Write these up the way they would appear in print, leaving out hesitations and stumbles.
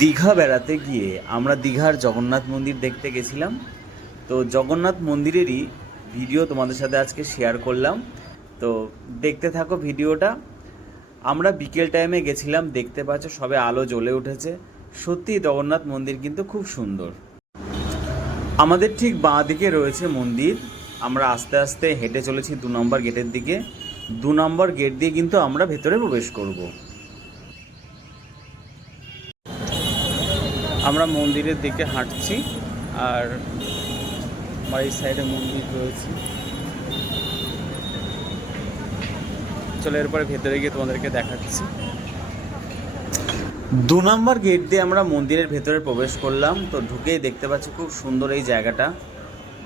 দীঘা বেড়াতে গিয়ে আমরা দীঘার জগন্নাথ মন্দির দেখতে গেছিলাম। তো জগন্নাথ মন্দিরেরই ভিডিও তোমাদের সাথে আজকে শেয়ার করলাম। তো দেখতে থাকো ভিডিওটা। আমরা বিকেল টাইমে গেছিলাম, দেখতে পাচ্ছ সবে আলো জ্বলে উঠেছে। সত্যি জগন্নাথ মন্দির কিন্তু খুব সুন্দর। আমাদের ঠিক বাঁ দিকে রয়েছে মন্দির। আমরা আস্তে আস্তে হেঁটে চলেছি 2 নম্বর গেটের দিকে। 2 নম্বর গেট দিয়ে কিন্তু আমরা ভেতরে প্রবেশ করব। আমরা মন্দিরের দিকে হাঁটছি, আর আমার এই সাইডে মন্দির রয়েছে। চলো এরপরে ভেতরে গিয়ে তোমাদেরকে দেখাচ্ছি। 2 নম্বর গেট দিয়ে আমরা মন্দিরের ভেতরে প্রবেশ করলাম। তো ঢুকেই দেখতে পাচ্ছি খুব সুন্দর এই জায়গাটা,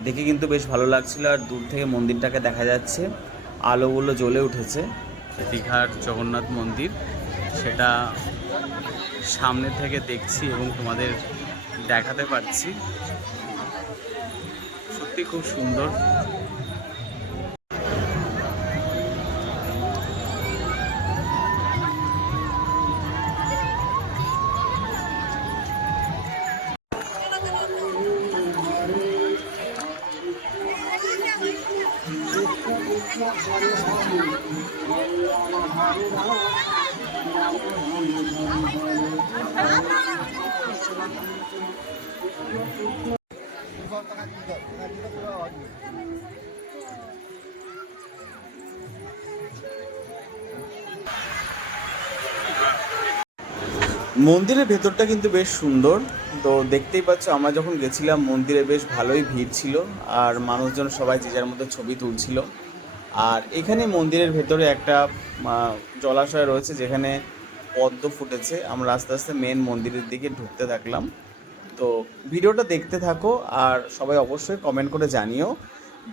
দেখে কিন্তু বেশ ভালো লাগছিল। আর দূর থেকে মন্দিরটাকে দেখা যাচ্ছে, আলোগুলো জ্বলে উঠেছে। দীঘার জগন্নাথ মন্দির, সেটা সামনে থেকে দেখছি এবং তোমাদের দেখাতে পারছি। সত্যি খুব সুন্দর। মন্দিরের ভেতরটা কিন্তু বেশ সুন্দর। তো দেখতেই পাচ্ছ, আমরা যখন গেছিলাম মন্দিরে বেশ ভালোই ভিড় ছিল, আর মানুষজন সবাই যে যার মধ্যে ছবি তুলছিল। আর এখানে মন্দিরের ভেতরে একটা জলাশয় রয়েছে, যেখানে পদ্ম ফুটেছে। আমরা আস্তে আস্তে মেন মন্দিরের দিকে ঢুকতে থাকলাম। তো ভিডিওটা দেখতে থাকো, আর সবাই অবশ্যই কমেন্ট করে জানিও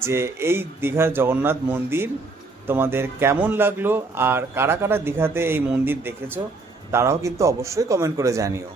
যে এই দীঘার জগন্নাথ মন্দির তোমাদের কেমন লাগলো, আর কারা কারা দীঘাতে এই মন্দির দেখেছো তারাও কিন্তু অবশ্যই কমেন্ট করে জানিও।